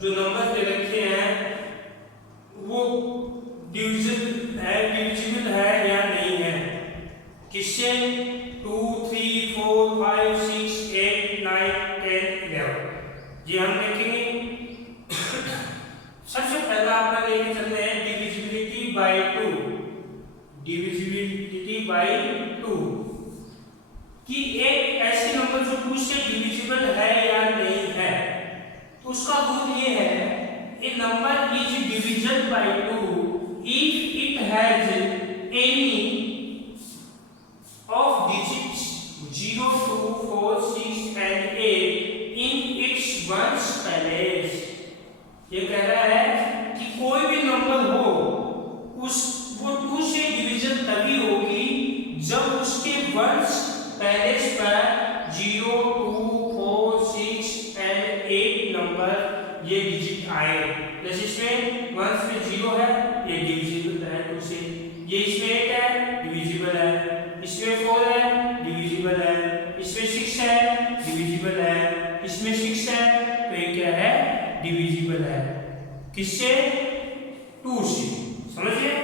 जो नंबर दे रखे हैं वो डिविजिबल है या नहीं है। किससे? 2, 3, 4, 5, 6, 8, 9, 10, 11 ये हम देखेंगे। सबसे पहला अपना लेके चलते हैं डिविजिबिलिटी बाय 2। डिविजिबिलिटी बाय 2 कि एक ऐसे नंबर जो 2 से डिविजिबल है या नहीं है। तो उसका रूल ये है, a number is divisible by 2 if it has any of digits 0, 2, 4, 6 and 8 in its ones place। ये कह रहा है कि कोई भी नंबर हो वो 2 से डिवीजन तभी होगी जब उसके वंस पहले पर 0, 2, 4, 6 and 8 नंबर ये डिजिट आए। जैसे इसमें वंस में 0 है, ये डिविजिबल है 2 से। ये इसमें 8 है, डिविजिबल है। इसमें 4 है, डिविजिबल है। इसमें 6 है, डिविजिबल है। इसमें 6 है, तो ये क्या है? डिविजिबल है। किससे? 2 से। समझिए।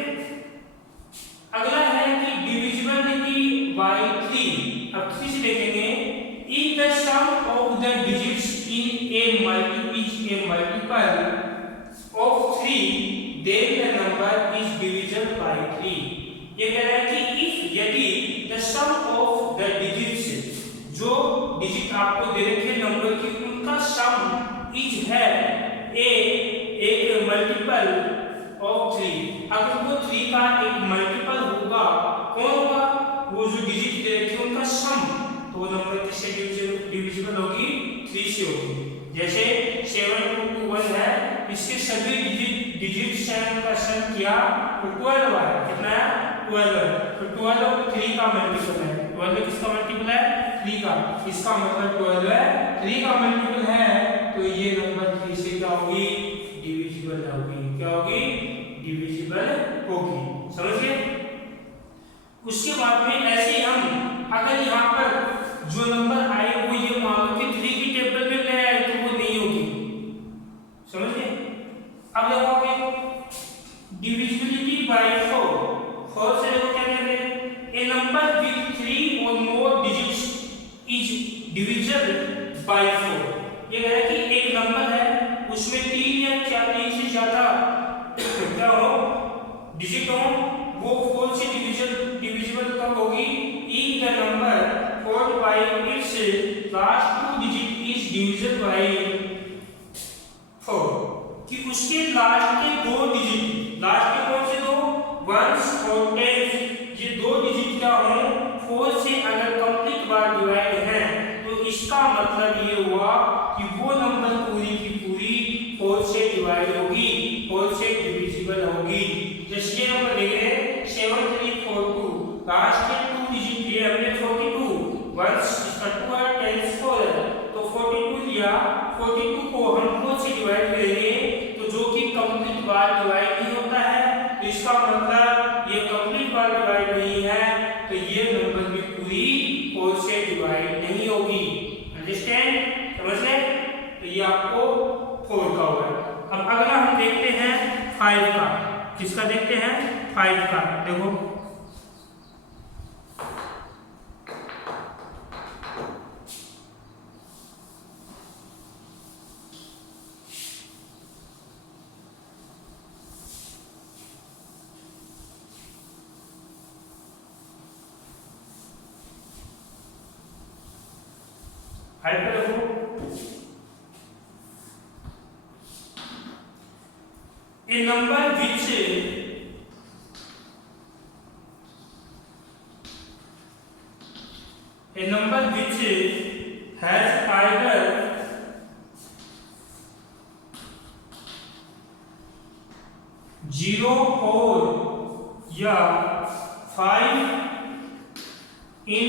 अगला है कि डिविजिबिलिटी बाय 3। अब 3 से देखेंगे, if the sum of the digits in a multiple of 3 then the number is divisible by 3। ये कह रहा है कि if यदि the sum of the digits जो डिजिट आपको दे रखे नंबर की उनका सम इज है एक मल्टीपल ऑफ 3। अगर वो 3 का एक मल्टीपल होगा, कौन होगा? वो जो डिजिट दे रखे उनका सम, तो वो नंबर किससे डिविजिबल होगी? 3 से होगी। जैसे 7, 2, 2, 1 है, इसके सभी डिजिट 7 का सम किया तो 12 है। कितना है? 12 है। तो 12 3 का मल्टीपल है। 12 किसका मल्टीपल है? 3 का। इसका मतलब 12 है 3 का मल्टीपल है, तो ये नंबर 3 से क्या होगी? डिविजिबल होगी। क्या होगी? डिविजिबल होगी। समझिए। उसके बाद में ऐसे हम अगर यहाँ पर जो नंबर आए वो ये मान लो कि 3 की टेबल में ले आए तो वो नहीं होगी। समझिए। अब देखोगे डिविजिबिलिटी बाय 4 से देखो क्या कह रहे हैं, ए नंबर विद 3 और मोर डिजिट्स इज डिविजिबल बाय 4। ये कह रहा है कि एक नंबर है उसमें 3 या 3 से ज्यादा क्या हो डिजिट हो, वो 4 से डिविजिबल कब होगी? If the number 4 by its last 2 digit is divisible by 4 कि उसके लास्ट के 2 डिजिट, लास्ट के कौन से 2? 1s और 10s, ये 2 डिजिट क्या हो 4 से अगर कंप्लीट बार डिवाइड है तो इसका मतलब ये हुआ कि वो नंबर पूरी की पूरी 4 से डिवाइड होगी, 4 से डिविजिबल होगी। जैसे ये नंबर देख रहे हैं 7342, लास्ट के 2 डिजिट ये हमने 42, 1s इसका 2 है, 10s 4 है, तो 42 लिया। 42 को हम 4 से डिवाइड करेंगे तो जो कि कंप्लीट बार डिवाइड नहीं होता है, तो इसका मतलब ये कंप्लीट बार डिवाइड नहीं है, तो ये नंबर भी पूरी 4 से डिवाइड नहीं होगी। अंडरस्टैंड? समझ रहे? तो ये आपको 4 का होगा। अब अगला हम देखते हैं 5 का। किसका देखते हैं? 5 का। देखो a number which has either 0, 4 या 5 in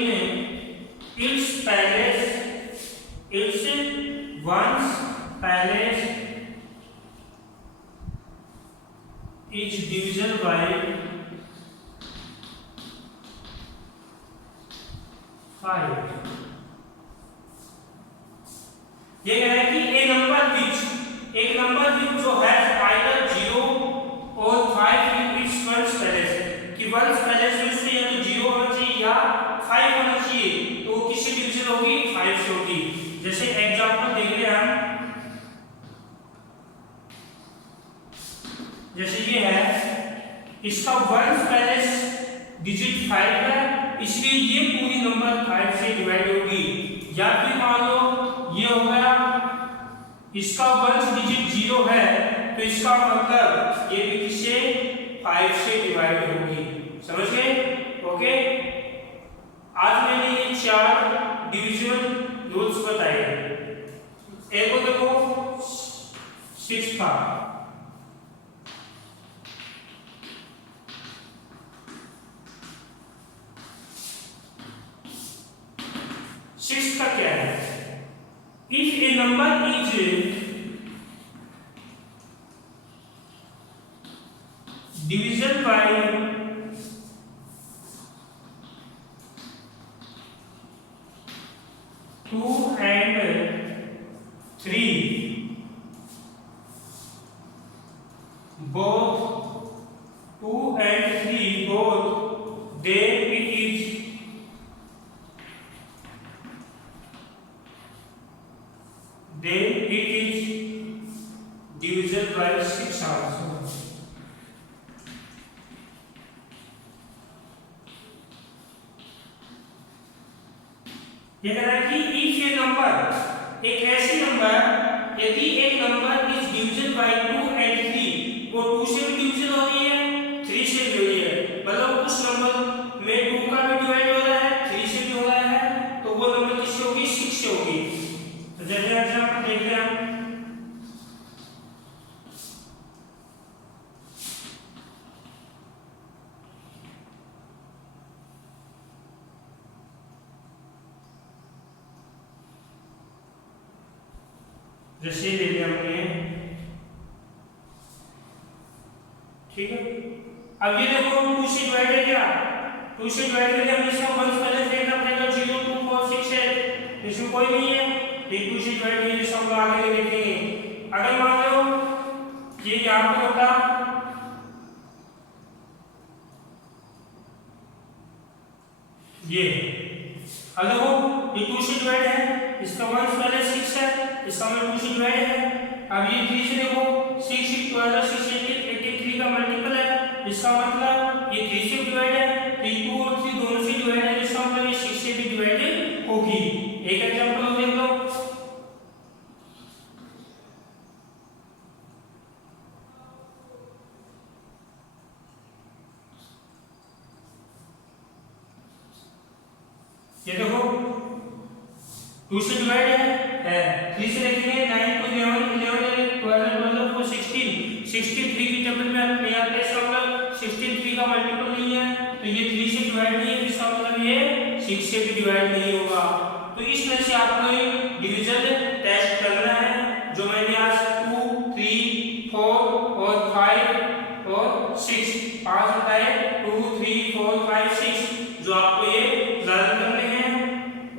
its palace, its one's palace is divisible by 5। ये कह रहा है कि एक नंबर जो है आइदर 0 और 5 इन इट्स वंस पैलेस, कि वंस पैलेस में उसमें या तो 0 होना चाहिए या 5 होना चाहिए, तो वो किससे डिविजन होगी? 5 से होगी। जैसे एग्जांपल देख रहे हैं हम, जैसे ये है, इसका वंस पैलेस डिजिट 5 है, इसलिए ये पूरी नंबर 5 से डिवाइड होगी। या फिर मान लो ये हो गया, इसका वंस डिजिट 0 है, तो इसका मतलब ये भी किससे? 5 से डिवाइड होगी। समझ गए? ओके, आज मैंने ये 4 डिविजन रूल्स बताए। एक को देखो 6 था, सिक्स का क्या है? If A number is division bye 2 and 3, both 2 and 3 both, then it is division by 6 also. ये कह रहा है कि इफ ये नंबर, एक ऐसी नंबर, यदि एक number is division bye 2 and 3, वो 2 से भी डिविजन हो रही है, 3 से भी हो रही है, मतलब उस नंबर में 2 का भी डिवाइड हो रहा है, 3 से भी हो रहा है, तो वो नंबर किससे होगी? 6 से होगी। तो जैसे एग्जांपल देख रहे हैं, जैसे ले लिया हमने, ठीक है। अब ये देखो 2 से डिवाइड है क्या? 2 से डिवाइड करके हमें इसका वंस पहले देखना पड़ेगा। 0 2 4 6 है, इसमें कोई नहीं है, ये 2 से डिवाइड नहीं है, जिसको हम आगे देखेंगे। अगर मान लो ये यहाँ पे होता, ये अब देखो ये 2 से डिवाइड है, इसका वंस पहले 6 है, इसका में 2 से डिवाइड है। अब ये 3 से देखो, 6 6 12 6 83 का मल्टीपल है, इसका मतलब ये 3 से डिवाइड है, तो 2 और 3 दोनों से डिवाइड है, जिसका मतलब ये 6 से भी डिवाइड होगी। एक एग्जांपल देख लो, ये देखो 2 से डिवाइड है, 3 से देखेंगे 9 2 11 11 12 12 4 16 16 3 की टेबल में हम यहाँ पे इसका मतलब 16 3 का मल्टीपल नहीं है, तो ये 3 से डिवाइड नहीं है, इसका मतलब ये 6 से भी डिवाइड नहीं होगा। तो इस तरह से आपको डिवीजन टेस्ट करना है, जो मैंने आज 2 3 4 और 5 और 6 5 बताए, 2 3 4 5 6, जो आपको ये लर्न करने हैं।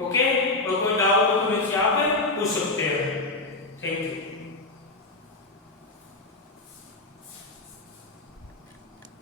ओके, और कोई डाउट हो तो मुझसे आप पूछ सकते हैं। Thank you.